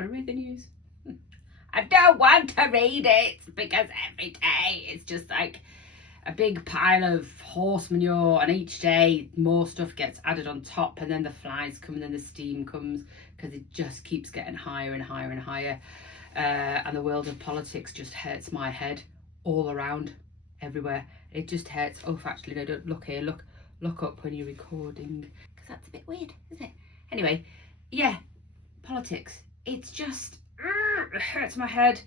want to read the news. I don't want to read it because every day it's just like a big pile of horse manure, and each day more stuff gets added on top, and then the flies come and then the steam comes because it just keeps getting higher and higher and higher. And the world of politics just hurts my head all around, everywhere. It just hurts. Oh, actually, no, don't look here. Look up when you're recording, because that's a bit weird, isn't it? Anyway, yeah, politics. It's just, it hurts my head.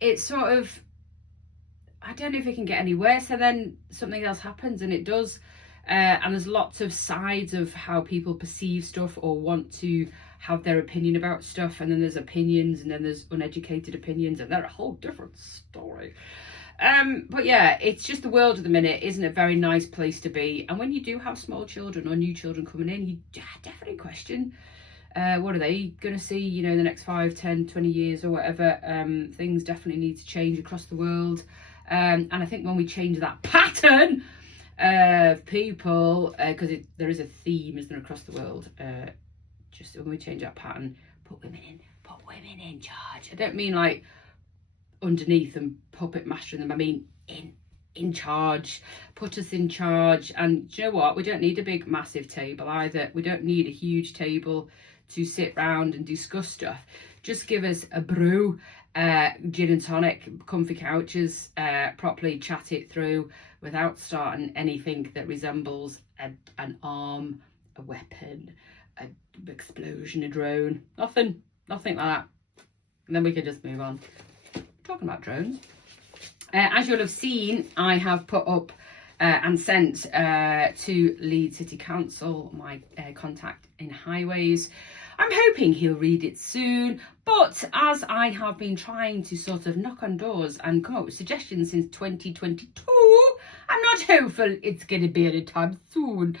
It's sort of, I don't know if it can get any worse, and then something else happens, and it does. And there's lots of sides of how people perceive stuff or want to have their opinion about stuff, and then there's opinions, and then there's uneducated opinions, and they're a whole different story. But yeah, it's just the world at the minute isn't a very nice place to be. And when you do have small children or new children coming in, you definitely question what are they going to see, you know, in the next 5, 10, 20 years or whatever. Things definitely need to change across the world. And I think when we change that pattern of people, because there is a theme, isn't there, across the world, just when we change that pattern, put women in charge. I don't mean like underneath and puppet mastering them. I mean in charge. Put us in charge. And do you know what? We don't need a big massive table either. We don't need a huge table to sit round and discuss stuff. Just give us a brew, gin and tonic, comfy couches, properly chat it through without starting anything that resembles an arm, a weapon, an explosion, a drone. Nothing like that. And then we can just move on. Talking about drones, as you'll have seen, I have put up and sent to Leeds City Council my contact in highways. I'm hoping he'll read it soon, but as I have been trying to sort of knock on doors and come up with suggestions since 2022, I'm not hopeful it's going to be anytime soon.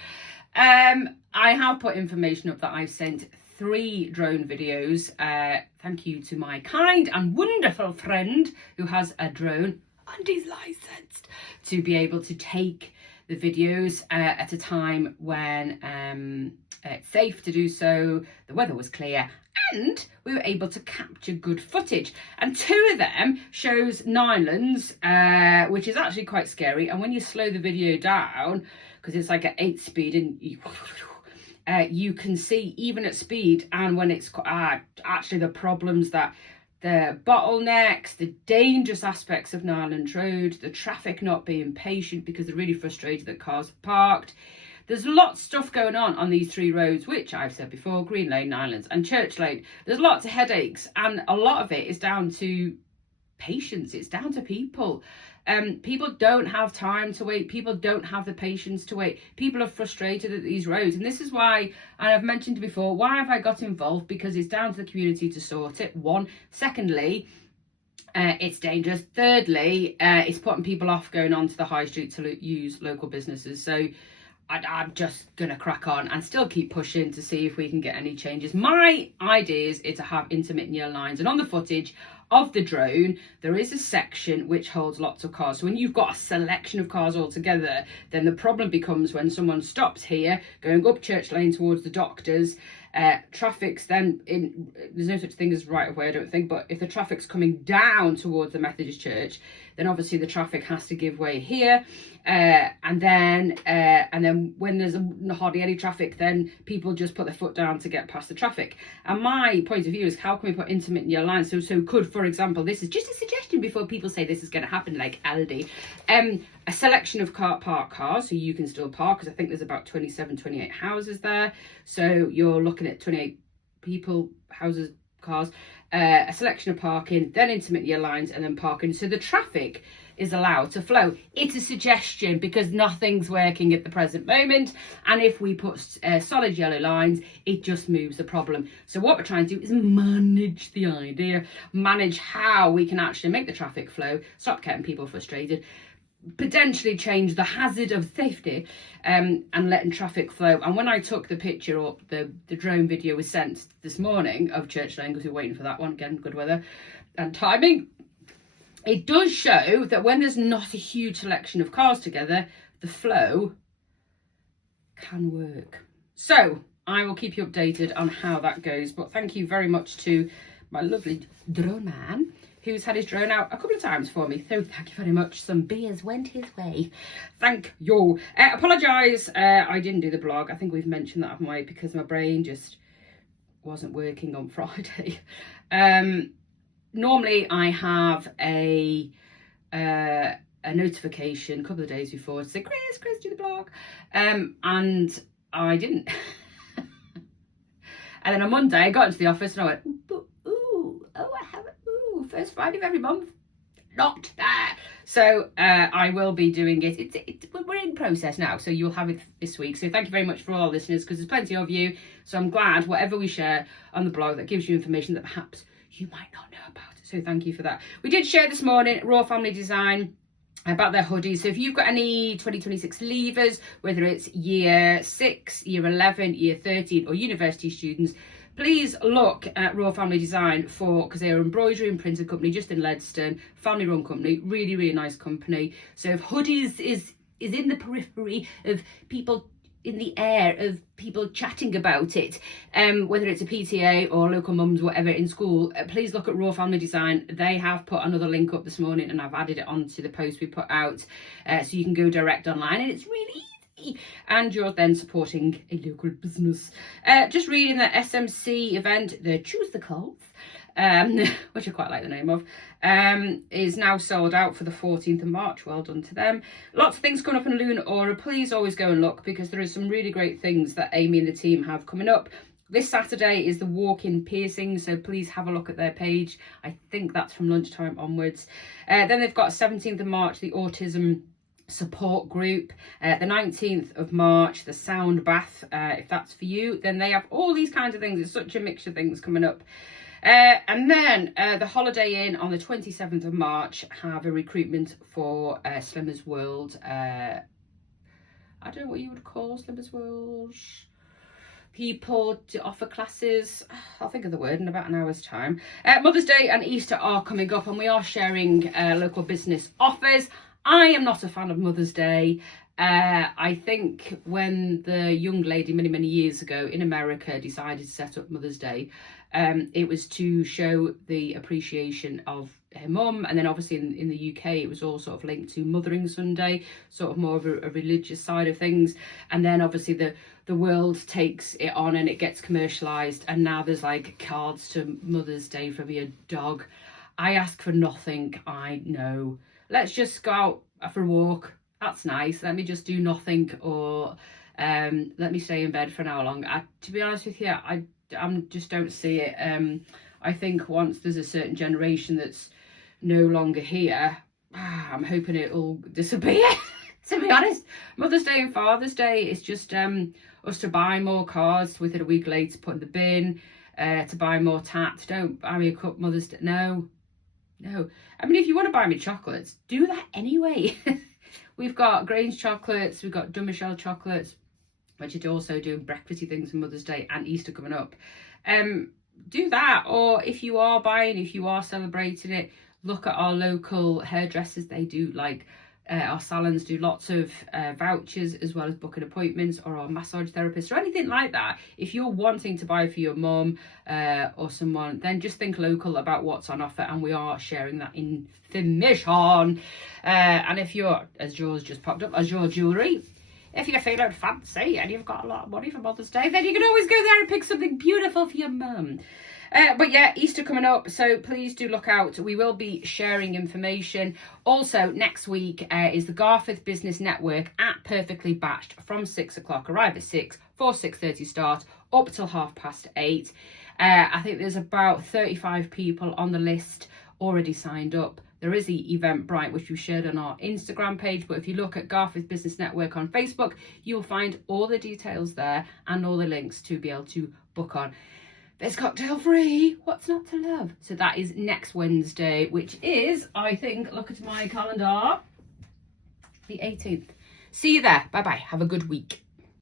I have put information up that I've sent 3 drone videos. Thank you to my kind and wonderful friend who has a drone and is licensed to be able to take the videos at a time when it's safe to do so. The weather was clear and we were able to capture good footage, and 2 of them shows Nylands, which is actually quite scary. And when you slow the video down, because it's like at 8 speed, and you can see even at speed, and when it's actually the problems that the bottlenecks, the dangerous aspects of Nyland Road, the traffic not being patient because they're really frustrated that cars are parked. There's lots of stuff going on these 3 roads, which I've said before, Green Lane, Nylands and Church Lane. There's lots of headaches, and a lot of it is down to patience. It's down to people. People don't have time to wait. People don't have the patience to wait. People are frustrated at these roads. And this is why, and I've mentioned before, why have I got involved? Because it's down to the community to sort it, 1. Secondly, it's dangerous. Thirdly, it's putting people off going on to the high street to use local businesses. So I'm just going to crack on and still keep pushing to see if we can get any changes. My idea is to have intermittent yellow lines. And on the footage of the drone, there is a section which holds lots of cars. So when you've got a selection of cars all together, then the problem becomes when someone stops here, going up Church Lane towards the doctors, traffic's then in, there's no such thing as right of way, I don't think, but if the traffic's coming down towards the Methodist Church, then obviously the traffic has to give way here, and then when there's hardly any traffic, then people just put their foot down to get past the traffic. And my point of view is, how can we put intermittent yellow lines? So could, for example, this is just a suggestion before people say this is going to happen like Aldi, a selection of parked cars, so you can still park, because I think there's about 27, 28 houses there, so you're looking at 28 people, houses, cars, a selection of parking, then intermittent yellow lines, and then parking, so the traffic is allowed to flow. It's a suggestion because nothing's working at the present moment, and if we put solid yellow lines, it just moves the problem. So what we're trying to do is manage the idea, manage how we can actually make the traffic flow, stop getting people frustrated, potentially change the hazard of safety, and letting traffic flow. And when I took the picture, or the drone video was sent this morning of Church Lane, because we were waiting for that one, again, good weather and timing, it does show that when there's not a huge selection of cars together, the flow can work. So I will keep you updated on how that goes, but thank you very much to my lovely drone man, who's had his drone out a couple of times for me. So thank you very much. Some beers went his way. Thank you. Apologise, I didn't do the blog. I think we've mentioned that, haven't we? Because my brain just wasn't working on Friday. Normally I have a notification a couple of days before to say, Chris, do the blog. And I didn't. And then on Monday I got into the office and I went, I have it. First Friday of every month. Not there. So I will be doing it. We're in process now, so you'll have it this week. So thank you very much for all our listeners, because there's plenty of you. So I'm glad whatever we share on the blog that gives you information that perhaps you might not know about. So thank you for that. We did share this morning Raw Family Design about their hoodies. So if you've got any 2026 leavers, whether it's year 6, year 11, year 13 or university students, please look at Raw Family Design because they're an embroidery and printing company just in Ledston, family run company, really, really nice company. So if hoodies is in the periphery of people, in the air of people chatting about it, whether it's a PTA or local mums, whatever, in school, please look at Raw Family Design. They have put another link up this morning and I've added it onto the post we put out, so you can go direct online, and it's really easy, and you're then supporting a local business. Just reading the SMC event, the Choose the Clothes, which I quite like the name of, is now sold out for the 14th of March. Well done to them. Lots of things coming up in Luna Aura. Please always go and look, because there are some really great things that Amy and the team have coming up. This Saturday is the walk-in piercing, so please have a look at their page. I think that's from lunchtime onwards. Then they've got 17th of March, the autism support group, the 19th of March, the sound bath, if that's for you. Then they have all these kinds of things. It's such a mixture of things coming up. And then the Holiday Inn on the 27th of March have a recruitment for Slimmers World. I don't know what you would call Slimmers World. People to offer classes. I'll think of the word in about an hour's time. Mother's Day and Easter are coming up, and we are sharing local business offers. I am not a fan of Mother's Day. I think when the young lady many years ago in America decided to set up Mother's Day, it was to show the appreciation of her mum, and then obviously in the UK it was all sort of linked to Mothering Sunday, sort of more of a religious side of things, and then obviously the world takes it on and it gets commercialised, and now there's like cards to Mother's Day from your dog. I ask for nothing. I know. Let's just go out for a walk. That's nice. Let me just do nothing, or let me stay in bed for an hour long. To be honest with you, I just don't see it. I think once there's a certain generation that's no longer here, I'm hoping it'll disappear. To be honest, Mother's Day and Father's Day is just us to buy more cars with it a week later, put in the bin, to buy more tats. Don't buy me a cup Mother's Day. No. I mean, if you want to buy me chocolates, do that anyway. We've got Grange chocolates, we've got Dummichelle chocolates, which are also doing breakfasty things for Mother's Day and Easter coming up. Do that, or if you are buying, if you are celebrating it, look at our local hairdressers. They do our salons do lots of vouchers, as well as booking appointments, or our massage therapists or anything like that. If you're wanting to buy for your mum or someone, then just think local about what's on offer, and we are sharing that information. And if you're, as yours just popped up, as your jewellery, if you're feeling fancy and you've got a lot of money for Mother's Day, then you can always go there and pick something beautiful for your mum. But yeah, Easter coming up, so please do look out. We will be sharing information. Also, next week is the Garforth Business Network at Perfectly Batched from 6 o'clock. Arrive at 6 for 6:30 start, up till 8:30. I think there's about 35 people on the list already signed up. There is the Eventbrite, which we shared on our Instagram page, but if you look at Garforth Business Network on Facebook, you'll find all the details there and all the links to be able to book on. There's cocktail free. What's not to love? So that is next Wednesday, which is, I think, look at my calendar, the 18th. See you there. Bye-bye. Have a good week.